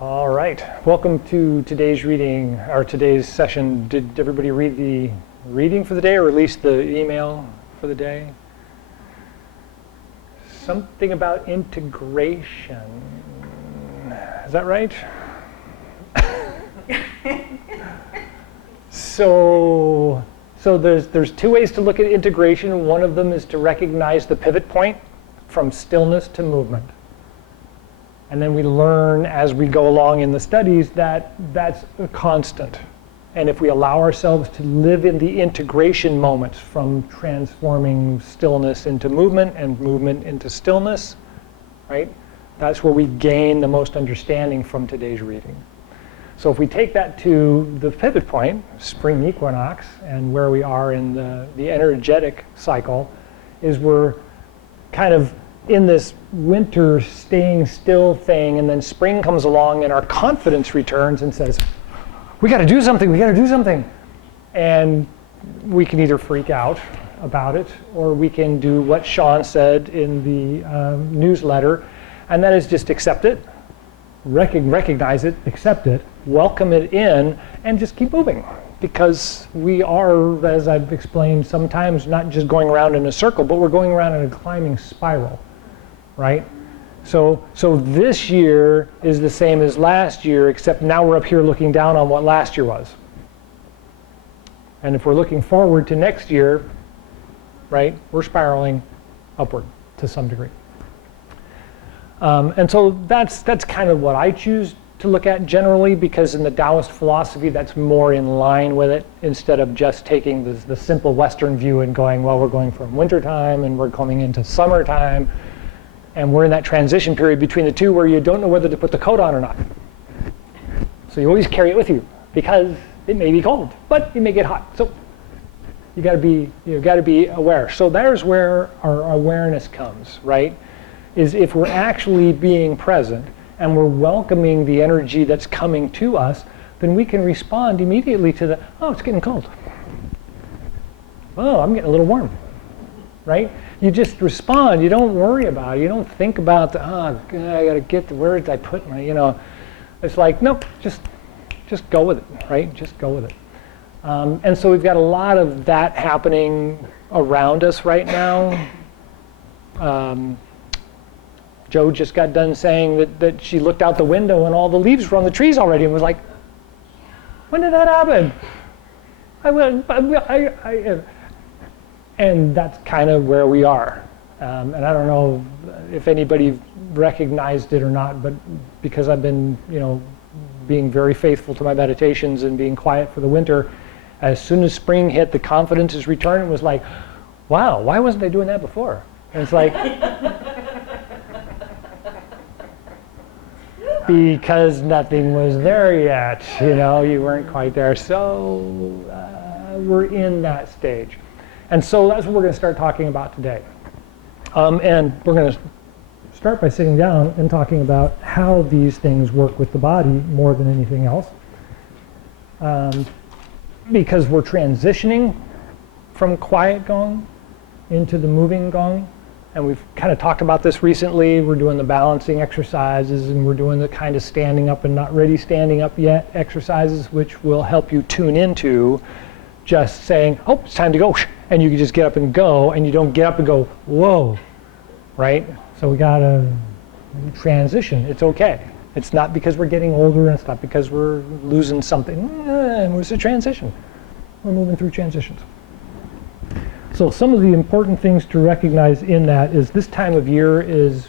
All right, welcome to today's reading, or today's session. Did everybody read the reading for the day, or at least the email for the day? Something about integration. Is that right? So there's two ways to look at integration. One of them is to recognize the pivot point from stillness to movement. And then we learn as we go along in the studies that that's a constant. And if we allow ourselves to live in the integration moments from transforming stillness into movement and movement into stillness, right? That's where we gain the most understanding from today's reading. So if we take that to the pivot point, spring equinox, and where we are in the energetic cycle, is we're kind of in this winter staying still thing, and then spring comes along and our confidence returns and says, we got to do something, we got to do something. And we can either freak out about it, or we can do what Sean said in the newsletter, and that is just accept it, recognize it, accept it, welcome it in, and just keep moving. Because we are, as I've explained sometimes, not just going around in a circle, but we're going around in a climbing spiral. Right? So this year is the same as last year, except now we're up here looking down on what last year was. And if we're looking forward to next year, right, we're spiraling upward to some degree. And so that's kind of what I choose to look at generally, because in the Taoist philosophy, that's more in line with it, instead of just taking the simple Western view and going, well, we're going from wintertime and we're coming into summertime. And we're in that transition period between the two where you don't know whether to put the coat on or not. So you always carry it with you because it may be cold, but it may get hot. So you got to be aware. So there's where our awareness comes, right? Is if we're actually being present and we're welcoming the energy that's coming to us, then we can respond immediately to the, oh, it's getting cold. Oh, I'm getting a little warm, right? You just respond. You don't worry about it. You don't think about the, oh, I got to get the, where did I put my, It's like, nope, just go with it, right? Just go with it. And so we've got a lot of that happening around us right now. Joe just got done saying that she looked out the window and all the leaves were on the trees already and was like, when did that happen? And that's kind of where we are. And I don't know if anybody recognized it or not, but because I've been, being very faithful to my meditations and being quiet for the winter, as soon as spring hit, the confidence is returned. It was like, wow, why wasn't I doing that before? And it's like, because nothing was there yet, you weren't quite there. So we're in that stage. And so that's what we're going to start talking about today. And we're going to start by sitting down and talking about how these things work with the body more than anything else. Because we're transitioning from quiet gong into the moving gong. And we've kind of talked about this recently. We're doing the balancing exercises, and we're doing the kind of standing up and not ready standing up yet exercises, which will help you tune into just saying, oh, it's time to go. And you can just get up and go, and you don't get up and go, whoa, right? So we got to transition. It's okay. It's not because we're getting older, and it's not because we're losing something. It's a transition. We're moving through transitions. So some of the important things to recognize in that is this time of year is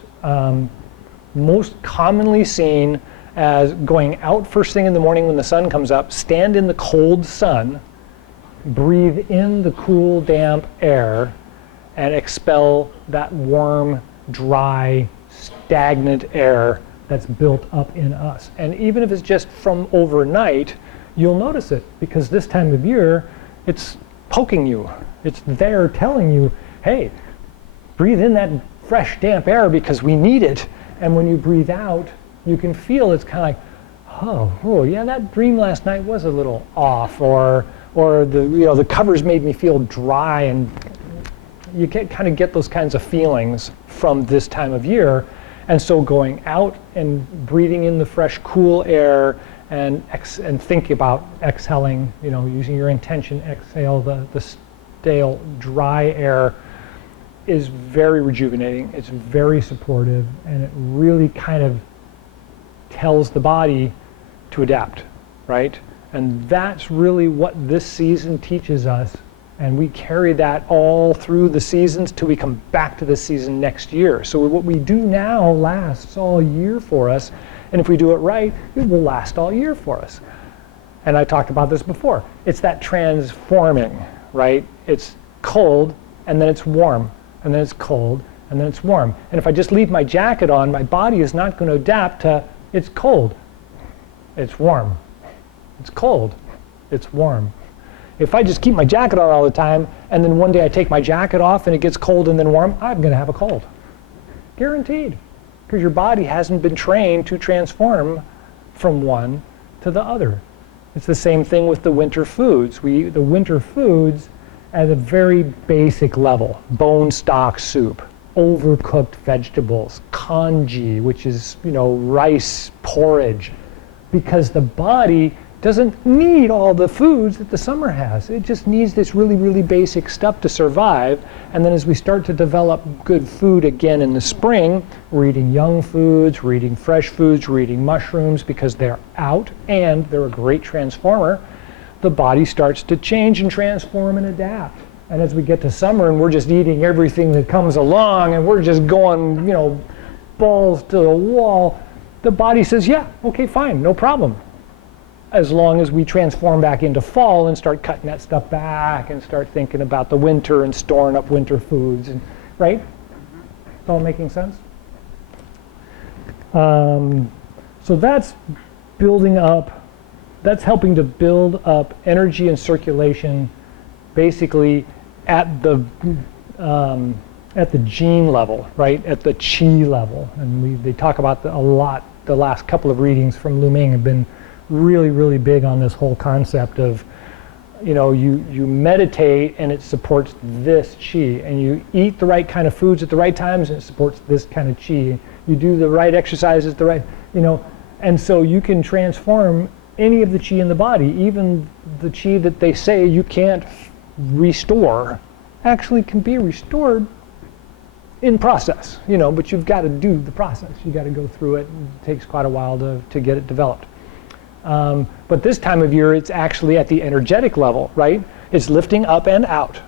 most commonly seen as going out first thing in the morning when the sun comes up, stand in the cold sun, breathe in the cool, damp air, and expel that warm, dry, stagnant air that's built up in us. And even if it's just from overnight, you'll notice it, because this time of year, it's poking you. It's there telling you, hey, breathe in that fresh, damp air because we need it. And when you breathe out, you can feel it's kind of like, oh, yeah, that dream last night was a little off, or the covers made me feel dry, and you can kind of get those kinds of feelings from this time of year. And so going out and breathing in the fresh, cool air and think about exhaling, using your intention, exhale the stale, dry air is very rejuvenating. It's very supportive, and it really kind of tells the body to adapt, right? And that's really what this season teaches us. And we carry that all through the seasons till we come back to the season next year. So what we do now lasts all year for us. And if we do it right, it will last all year for us. And I talked about this before. It's that transforming, right? It's cold, and then it's warm, and then it's cold, and then it's warm. And if I just leave my jacket on, my body is not going to adapt to it's cold, it's warm, it's cold, it's warm. If I just keep my jacket on all the time, and then one day I take my jacket off and it gets cold and then warm, I'm going to have a cold. Guaranteed. Because your body hasn't been trained to transform from one to the other. It's the same thing with the winter foods. We eat the winter foods at a very basic level. Bone stock soup, overcooked vegetables, congee, which is, rice porridge. Because the body doesn't need all the foods that the summer has. It just needs this really, really basic stuff to survive. And then as we start to develop good food again in the spring, we're eating young foods, we're eating fresh foods, we're eating mushrooms because they're out and they're a great transformer. The body starts to change and transform and adapt. And as we get to summer and we're just eating everything that comes along and we're just going, balls to the wall, the body says, yeah, okay, fine, no problem. As long as we transform back into fall and start cutting that stuff back and start thinking about the winter and storing up winter foods, and right? It's all making sense? So that's building up, that's helping to build up energy and circulation basically at the gene level, right? At the Chi level. And they talk about a lot, the last couple of readings from Lu Ming have been really, really big on this whole concept of, you meditate and it supports this Chi, and you eat the right kind of foods at the right times and it supports this kind of Chi. You do the right exercises, and so you can transform any of the Chi in the body, even the Chi that they say you can't restore, actually can be restored in process, but you've got to do the process. You got to go through it, and it takes quite a while to get it developed. But this time of year, it's actually at the energetic level, right? It's lifting up and out.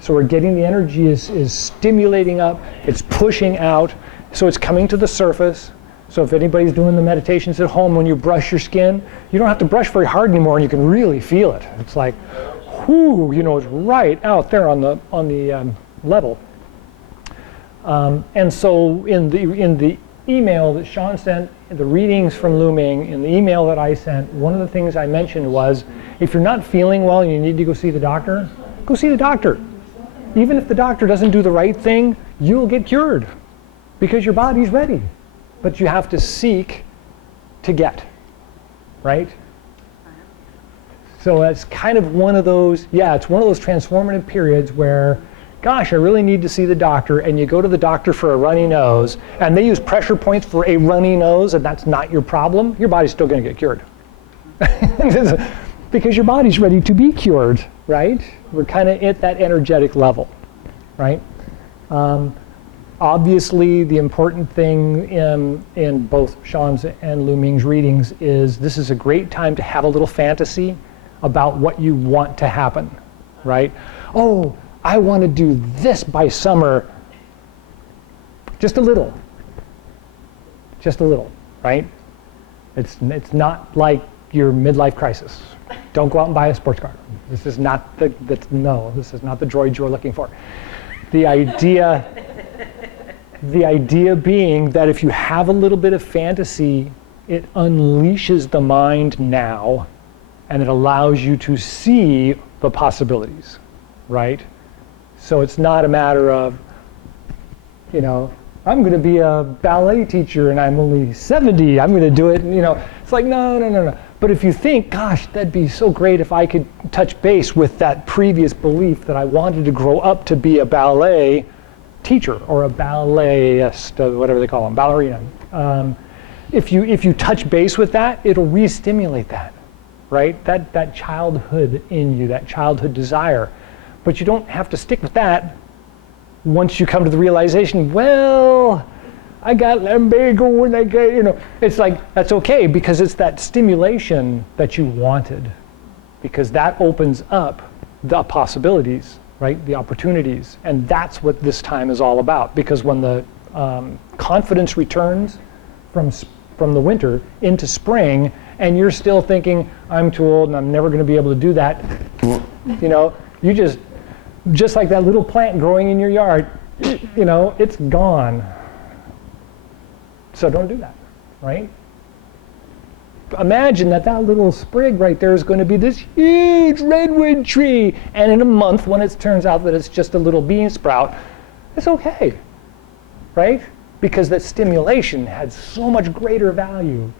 So we're getting the energy is stimulating up, it's pushing out, so it's coming to the surface. So if anybody's doing the meditations at home, when you brush your skin, you don't have to brush very hard anymore, and you can really feel it. It's like, whoo, it's right out there on the level. And so in the email that Sean sent, the readings from Lu Ming, in the email that I sent, one of the things I mentioned was, if you're not feeling well and you need to go see the doctor, go see the doctor. Even if the doctor doesn't do the right thing, you'll get cured because your body's ready. But you have to seek to get, right? So that's kind of one of those, it's one of those transformative periods where, gosh, I really need to see the doctor, and you go to the doctor for a runny nose, and they use pressure points for a runny nose, and that's not your problem, your body's still going to get cured. Because your body's ready to be cured, right? We're kind of at that energetic level, right? Obviously, the important thing in both Sean's and Lu Ming's readings is this is a great time to have a little fantasy about what you want to happen, right? Oh, I want to do this by summer. Just a little, right? It's not like your midlife crisis. Don't go out and buy a sports car. This is not the droid you're looking for. The idea being that if you have a little bit of fantasy, it unleashes the mind now, and it allows you to see the possibilities, right? So it's not a matter of, I'm going to be a ballet teacher and I'm only 70, I'm going to do it, it's like, no. But if you think, gosh, that'd be so great if I could touch base with that previous belief that I wanted to grow up to be a ballet teacher or a balletist, whatever they call them, ballerina. If you touch base with that, it'll re-stimulate that, right? That childhood in you, that childhood desire. But you don't have to stick with that once you come to the realization, well, I got lumbago and I got, it's like, that's okay because it's that stimulation that you wanted, because that opens up the possibilities, right? The opportunities. And that's what this time is all about, because when the confidence returns from the winter into spring, and you're still thinking, I'm too old and I'm never going to be able to do that, you just like that little plant growing in your yard, it's gone. So don't do that, right? Imagine that little sprig right there is going to be this huge redwood tree, and in a month, when it turns out that it's just a little bean sprout, it's okay, right? Because that stimulation had so much greater value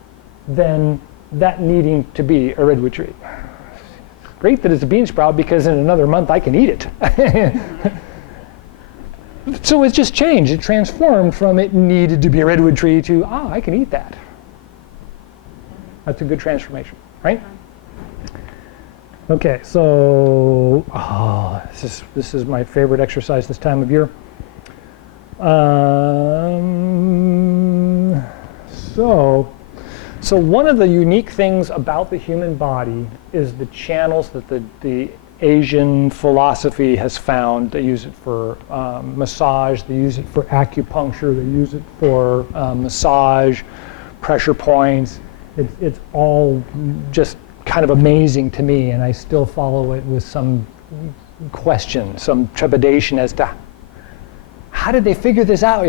than that needing to be a redwood tree. Great that it's a bean sprout, because in another month I can eat it. So it's just changed. It transformed from it needed to be a redwood tree to, I can eat that. That's a good transformation, right? Okay, so this is my favorite exercise this time of year. So one of the unique things about the human body is the channels that the Asian philosophy has found. They use it for massage, they use it for acupuncture, they use it for massage, pressure points. It's all just kind of amazing to me, and I still follow it with some question, some trepidation as to how did they figure this out,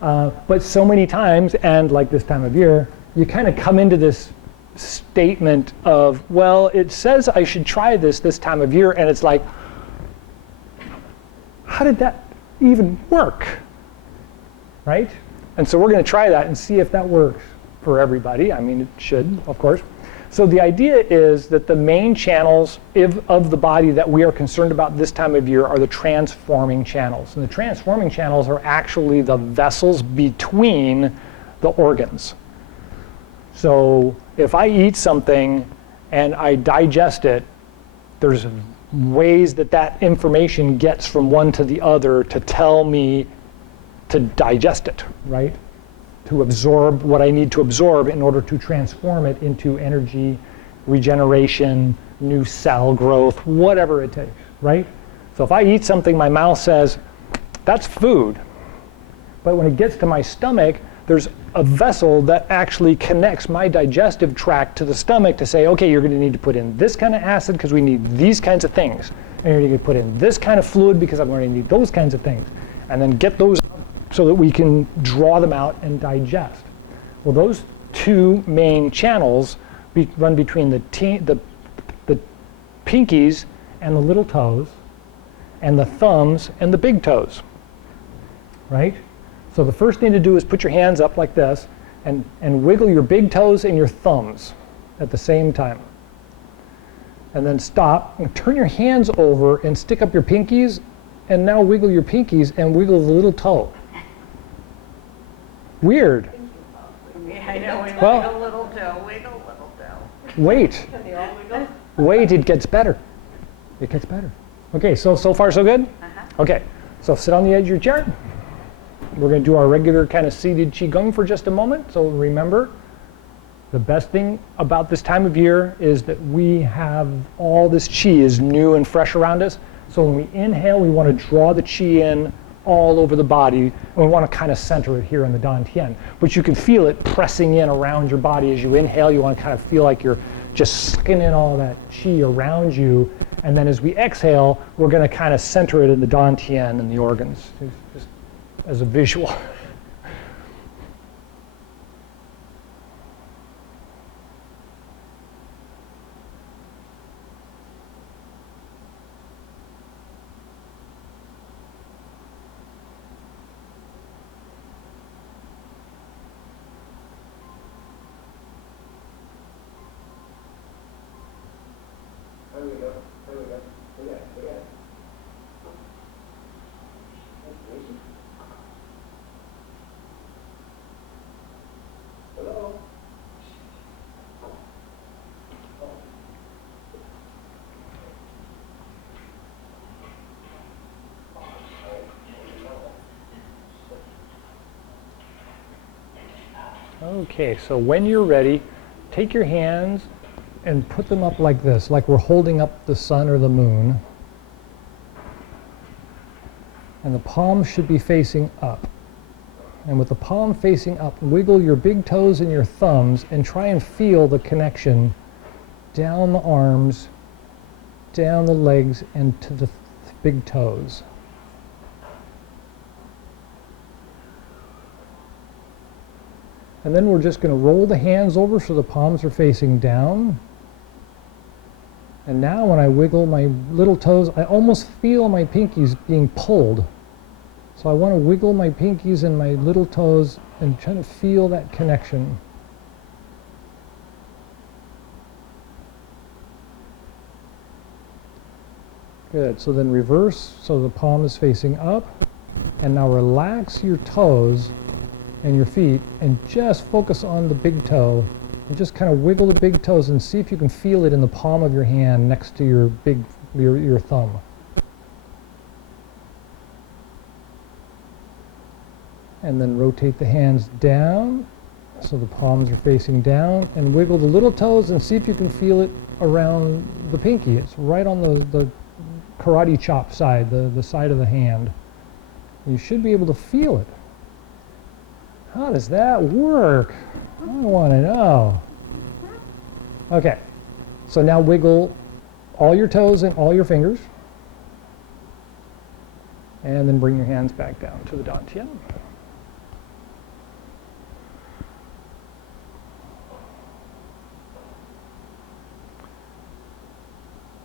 But so many times, and like this time of year, you kind of come into this statement of, well, it says I should try this time of year, and it's like, how did that even work, right? And so we're going to try that and see if that works for everybody. I mean, it should, of course. So the idea is that the main channels of the body that we are concerned about this time of year are the transforming channels. And the transforming channels are actually the vessels between the organs. So if I eat something and I digest it, there's ways that information gets from one to the other to tell me to digest it, right? To absorb what I need to absorb in order to transform it into energy, regeneration, new cell growth, whatever it takes, right? So if I eat something, my mouth says, that's food. But when it gets to my stomach, there's a vessel that actually connects my digestive tract to the stomach to say, okay, you're going to need to put in this kind of acid because we need these kinds of things. And you're going to put in this kind of fluid because I'm going to need those kinds of things. And then get those so that we can draw them out and digest. Well, those two main channels run between the pinkies and the little toes, and the thumbs and the big toes, right? So the first thing to do is put your hands up like this and wiggle your big toes and your thumbs at the same time. And then stop and turn your hands over and stick up your pinkies, and now wiggle your pinkies and wiggle the little toe. Weird. Yeah, I know. Well, Wiggle little toe, wiggle little toe. Wait. Can they all wiggle? Wait, it gets better. It gets better. Okay, so far so good? Uh-huh. Okay, so sit on the edge of your chair. We're going to do our regular kind of seated Chi Gung for just a moment. So remember, the best thing about this time of year is that we have all this Chi is new and fresh around us. So when we inhale, we want to draw the Chi in all over the body, and we want to kind of center it here in the Dantian. But you can feel it pressing in around your body as you inhale. You want to kind of feel like you're just sucking in all that Chi around you. And then as we exhale, we're going to kind of center it in the Dantian and the organs, just as a visual. Okay, so when you're ready, take your hands and put them up like this, like we're holding up the sun or the moon. And the palm should be facing up. And with the palm facing up, wiggle your big toes and your thumbs and try and feel the connection down the arms, down the legs, and to the big toes. And then we're just going to roll the hands over so the palms are facing down. And now when I wiggle my little toes, I almost feel my pinkies being pulled. So I want to wiggle my pinkies and my little toes and try to feel that connection. Good. So then reverse, so the palm is facing up. And now relax your toes and your feet and just focus on the big toe. And just kind of wiggle the big toes and see if you can feel it in the palm of your hand next to your thumb. And then rotate the hands down so the palms are facing down and wiggle the little toes and see if you can feel it around the pinky. It's right on the karate chop side, the side of the hand. You should be able to feel it. How does that work? I want to know. Okay, so now wiggle all your toes and all your fingers. And then bring your hands back down to the dantian.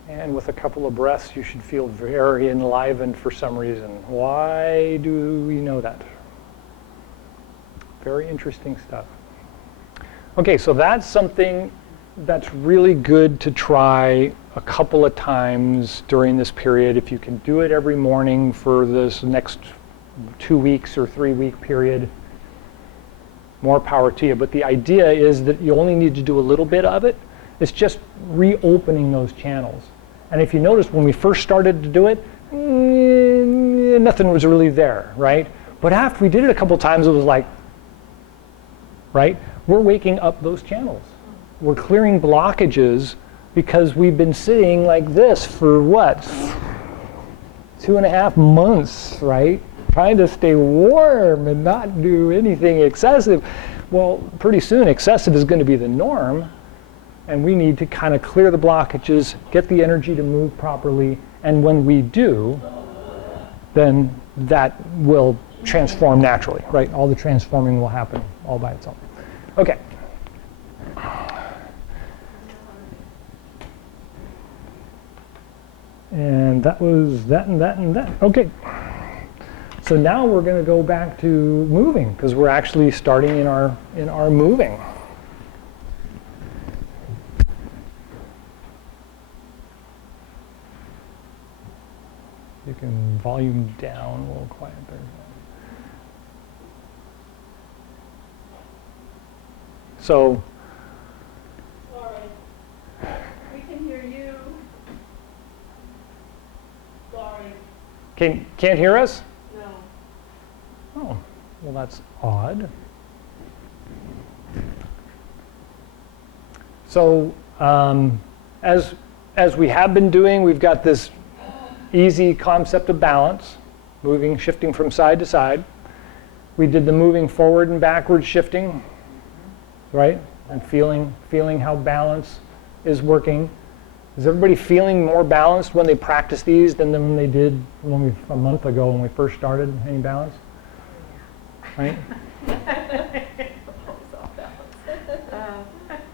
And with a couple of breaths, you should feel very enlivened for some reason. Why do we know that? Very interesting stuff. Okay, so that's something that's really good to try a couple of times during this period. If you can do it every morning for this next 2 weeks or 3 week period, more power to you. But the idea is that you only need to do a little bit of it. It's just reopening those channels. And if you notice, when we first started to do it, nothing was really there, right? But after we did it a couple times, it was like, right? We're waking up those channels. We're clearing blockages because we've been sitting like this for what? 2.5 months, right? Trying to stay warm and not do anything excessive. Well, pretty soon excessive is going to be the norm. And we need to kind of clear the blockages, get the energy to move properly. And when we do, then that will transform naturally, right? All the transforming will happen all by itself. Okay. And that was that and that and that. Okay. So now we're going to go back to moving because we're actually starting in our moving. You can volume down a little quieter. So, Sorry. We can hear you. Sorry. can't hear us? No. Oh, well that's odd. So, as we have been doing, we've got this easy concept of balance, moving, shifting from side to side. We did the moving forward and backward shifting, right? And feeling how balance is working. Is everybody feeling more balanced when they practice these than when they did a month ago when we first started? Any balance? Right?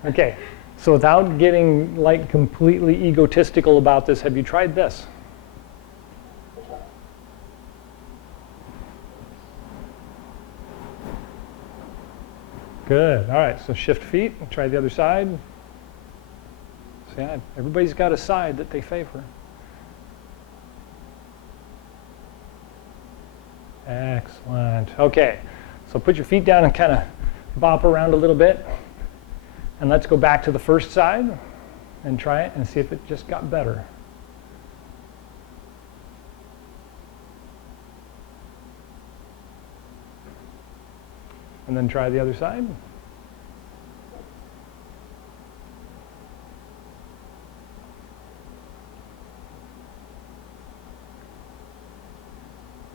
Okay. So without getting like completely egotistical about this, have you tried this? Good. All right. So shift feet. Try the other side. So yeah, everybody's got a side that they favor. Excellent. Okay. So put your feet down and kind of bop around a little bit. And let's go back to the first side and try it and see if it just got better. And then try the other side.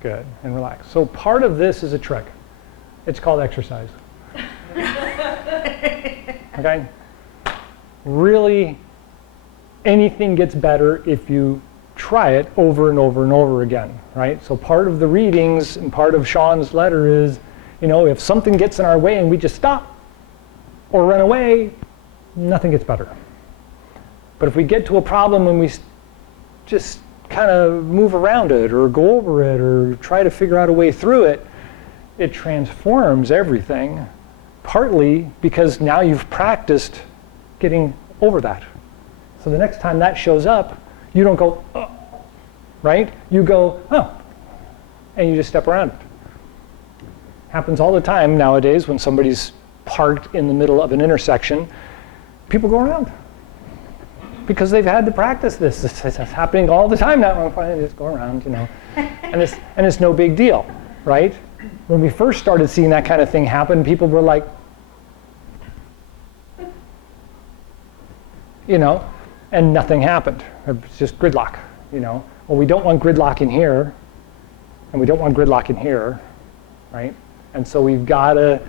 Good, and relax. So part of this is a trick. It's called exercise. Okay? Really, anything gets better if you try it over and over and over again, right? So part of the readings and part of Sean's letter is, you know, if something gets in our way and we just stop or run away, nothing gets better. But if we get to a problem and we just kind of move around it or go over it or try to figure out a way through it, it transforms everything, partly because now you've practiced getting over that. So the next time that shows up, you don't go, oh, right? You go, oh, and you just step around it. Happens all the time nowadays when somebody's parked in the middle of an intersection. People go around because they've had to practice this. It's happening all the time now. I'm fine, just go around, you know. And it's no big deal, right? When we first started seeing that kind of thing happen, people were like, you know, and nothing happened. It's just gridlock, you know. Well, we don't want gridlock in here, and we don't want gridlock in here, right? And so we've got to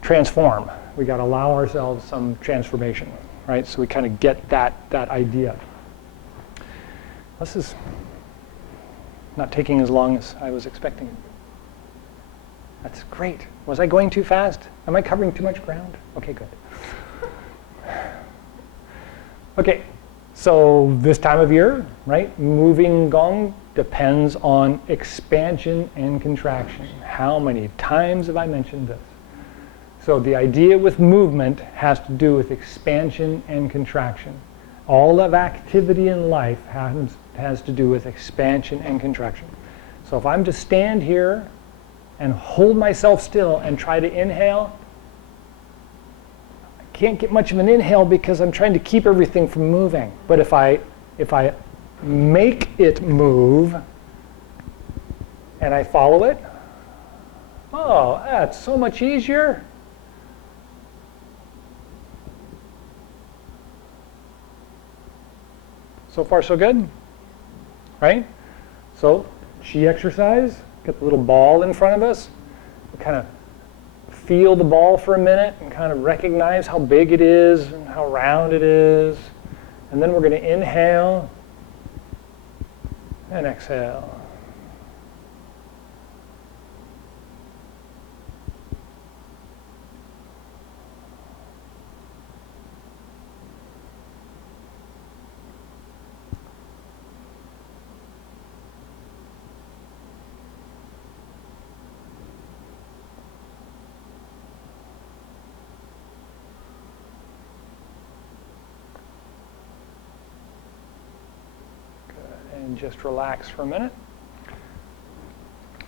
transform. We've got to allow ourselves some transformation, right? So we kind of get that idea. This is not taking as long as I was expecting it. That's great. Was I going too fast? Am I covering too much ground? Okay, good. Okay, so this time of year, right, moving gong depends on expansion and contraction. How many times have I mentioned this? So the idea with movement has to do with expansion and contraction. All of activity in life has to do with expansion and contraction. So if I'm to stand here and hold myself still and try to inhale, can't get much of an inhale because I'm trying to keep everything from moving. But if I make it move and I follow it, oh, that's so much easier. So far, so good, right? So, Chi exercise, get the little ball in front of us, kind of feel the ball for a minute and kind of recognize how big it is and how round it is. And then we're going to inhale and exhale. And just relax for a minute.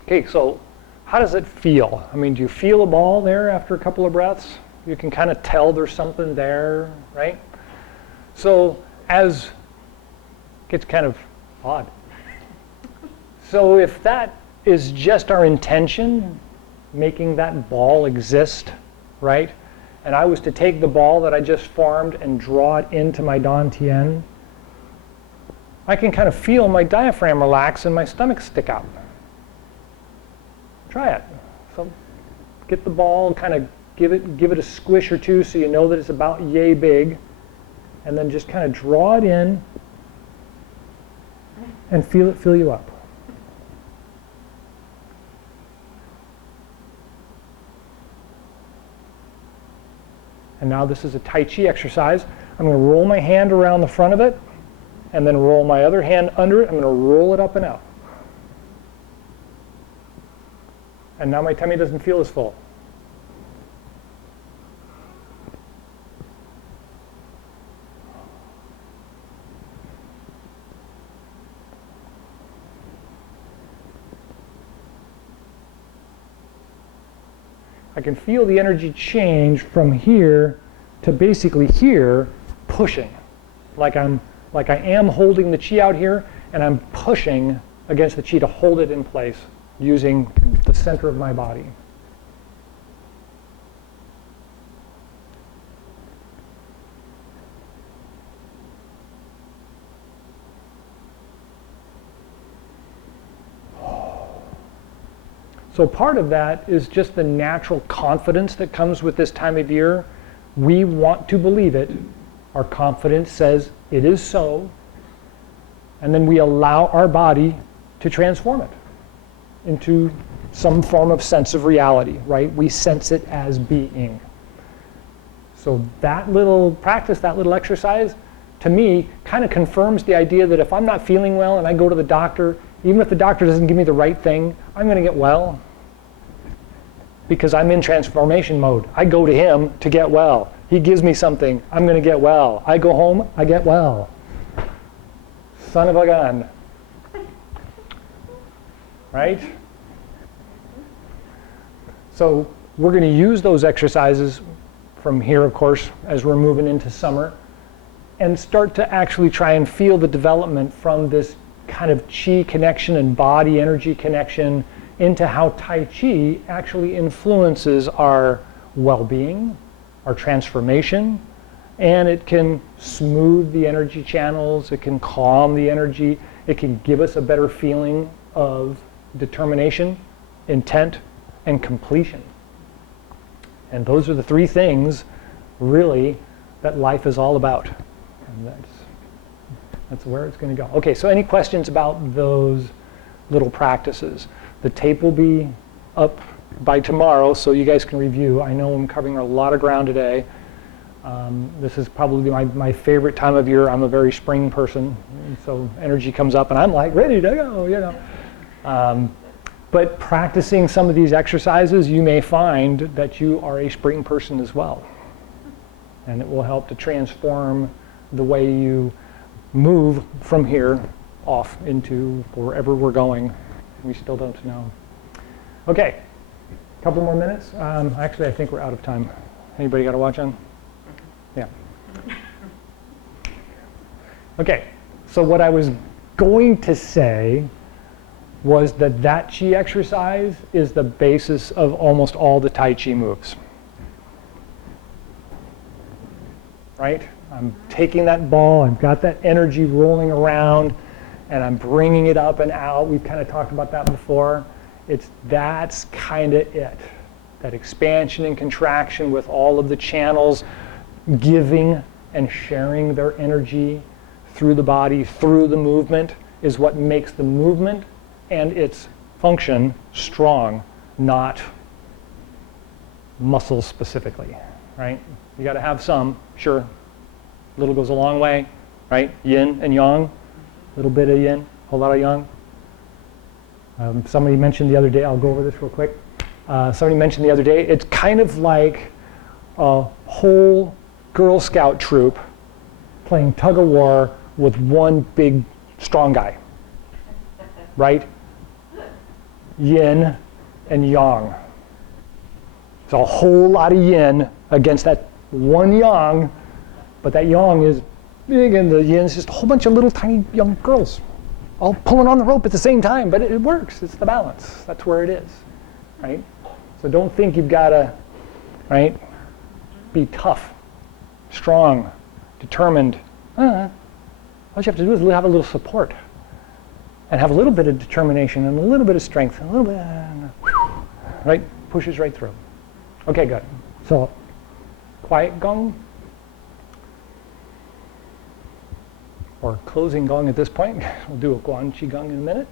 Okay, so how does it feel? I mean, do you feel a ball there after a couple of breaths? You can kind of tell there's something there, right? So as gets kind of odd. So if that is just our intention, making that ball exist, right? And I was to take the ball that I just formed and draw it into my dantian, I can kind of feel my diaphragm relax and my stomach stick out. Try it. So get the ball, kind of give it a squish or two so you know that it's about yay big, and then just kind of draw it in and feel it fill you up. And now this is a Tai Chi exercise. I'm going to roll my hand around the front of it, and then roll my other hand under it. I'm going to roll it up and out. And now my tummy doesn't feel as full. I can feel the energy change from here to basically here, pushing, like I am holding the chi out here, and I'm pushing against the chi to hold it in place using the center of my body. So part of that is just the natural confidence that comes with this time of year. We want to believe it. Our confidence says it is so. And then we allow our body to transform it into some form of sense of reality, right? We sense it as being. So that little practice, that little exercise, to me, kind of confirms the idea that if I'm not feeling well and I go to the doctor, even if the doctor doesn't give me the right thing, I'm going to get well. Because I'm in transformation mode. I go to him to get well. He gives me something, I'm going to get well. I go home, I get well. Son of a gun. Right? So we're going to use those exercises from here, of course, as we're moving into summer, and start to actually try and feel the development from this kind of chi connection and body energy connection into how Tai Chi actually influences our well-being, our transformation, and it can smooth the energy channels, it can calm the energy, it can give us a better feeling of determination, intent, and completion. And those are the three things, really, that life is all about. And that's where it's going to go. Okay, so any questions about those little practices? The tape will be up by tomorrow, so you guys can review. I know I'm covering a lot of ground today. This is probably my favorite time of year. I'm a very spring person, so energy comes up, and I'm like ready to go, you know. But practicing some of these exercises, you may find that you are a spring person as well. And it will help to transform the way you move from here off into wherever we're going. We still don't know. Okay, a couple more minutes. Actually, I think we're out of time. Anybody got a watch on? Yeah. Okay, so what I was going to say was that Chi exercise is the basis of almost all the Tai Chi moves. Right? I'm taking that ball, I've got that energy rolling around, and I'm bringing it up and out. We've kind of talked about that before. That's kind of it. That expansion and contraction with all of the channels giving and sharing their energy through the body, through the movement, is what makes the movement and its function strong, not muscle specifically, right? You got to have some, sure. Little goes a long way, right? Yin and yang, a little bit of yin, a whole lot of yang. Somebody mentioned the other day, I'll go over this real quick. Somebody mentioned the other day, it's kind of like a whole Girl Scout troop playing tug of war with one big strong guy, right? Yin and yang. It's a whole lot of yin against that one yang, but that yang is big and the yin is just a whole bunch of little tiny young girls all pulling on the rope at the same time, but it works. It's the balance. That's where it is, right? So don't think you've got to, right, be tough, strong, determined. All you have to do is have a little support and have a little bit of determination and a little bit of strength and a little bit, right? Pushes right through. Okay, good. So, quiet gong, or closing gong at this point. We'll do a Chi Gung in a minute.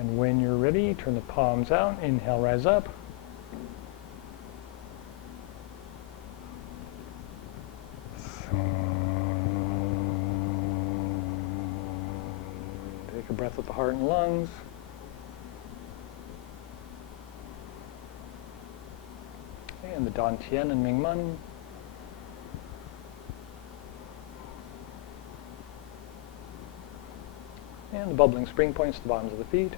And when you're ready, turn the palms out, inhale, rise up. Take a breath with the heart and lungs. And the Dantian and Mingmen. And the bubbling spring points to the bottoms of the feet.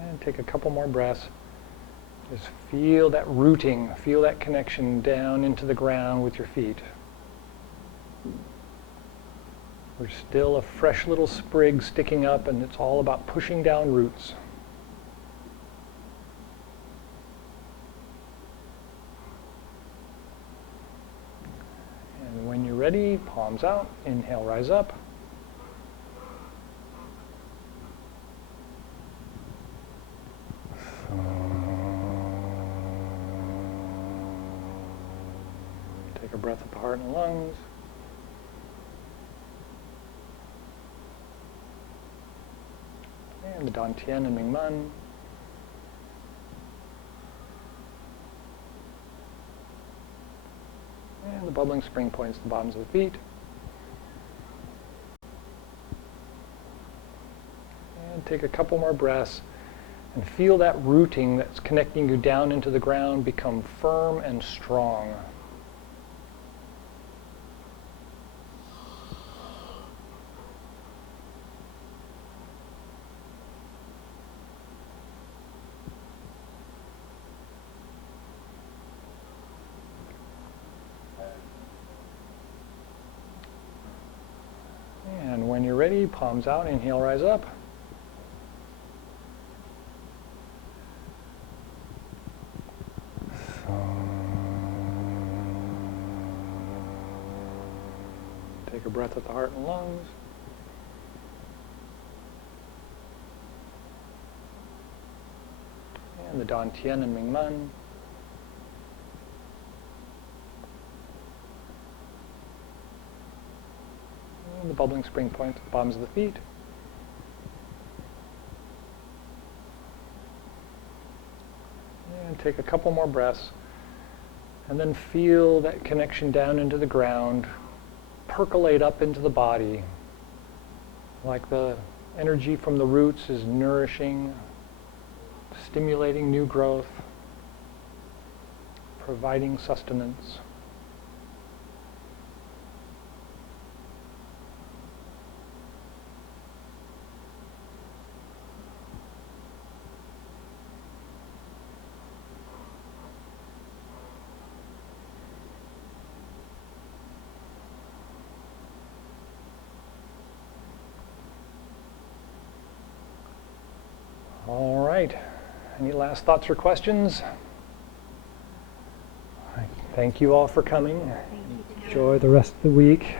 And take a couple more breaths. Just feel that rooting, feel that connection down into the ground with your feet. We're still a fresh little sprig sticking up, and it's all about pushing down roots. And when you're ready, palms out, inhale, rise up. Take a breath at the heart and lungs. And the Dantian and Mingmen. And the bubbling spring points to the bottoms of the feet. And take a couple more breaths and feel that rooting that's connecting you down into the ground become firm and strong. And when you're ready, palms out, inhale, rise up. Take a breath at the heart and lungs. And the Dantian and Mingmen. And the bubbling spring points at the bottoms of the feet. And take a couple more breaths. And then feel that connection down into the ground, percolate up into the body, like the energy from the roots is nourishing, stimulating new growth, providing sustenance. All right. Any last thoughts or questions? Thank you all for coming. Enjoy the rest of the week.